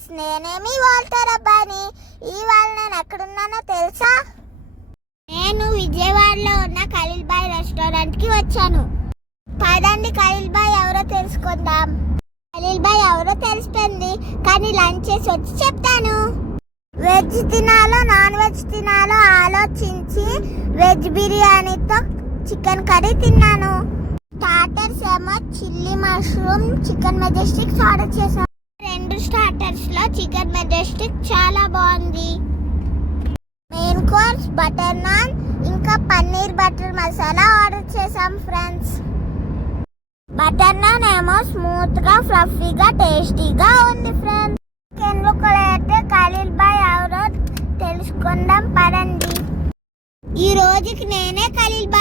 Friends, నేనేమి Walter అబ్బాయిని. ఇవాళ నేను ఎక్కడున్నానో తెలుసా? నేను విజయవాడలో ఉన్న ఖలీల్ బాయ్ రెస్టారెంట్కి వచ్చాను. పదండి ఖలీల్ బాయ్ ఎవరో తెలుసుకుందాం. ఖలీల్ బాయ్ ఎవరో తెలిసిపోయింది, కానీ లంచ్ చేసి వచ్చి చెప్తాను. వెజ్ తినాలో నాన్ వెజ్ తినాలో ఆలోచించి వెజ్ బిర్యానీతో చికెన్ కర్రీ తిన్నాను. స్టార్టర్స్ ఏమో చిల్లీ మష్రూమ్ చికెన్ మెజెస్టిక్స్ ఆర్డర్ చేశాను. 2 స్టార్టర్స్ లో చికెన్ మెజెస్టిక్ చాలా బాగుంది. మెయిన్ కోర్స్ బటర్ నాన్ ఇంకా పన్నీర్ బటర్ మసాలా ఆర్డర్ చేసాం ఫ్రెండ్స్. బటర్ నాన్ ఏమో స్మూత్ గా ఫ్లఫీగా టేస్టీగా ఉంది ఫ్రెండ్స్. ఎందుకు అయితే ఖలీల్ బాయ్ ఎవరో తెలుసుకుందాం పదండి. ఈ రోజుకి నేనే ఖలీల్ బాయ్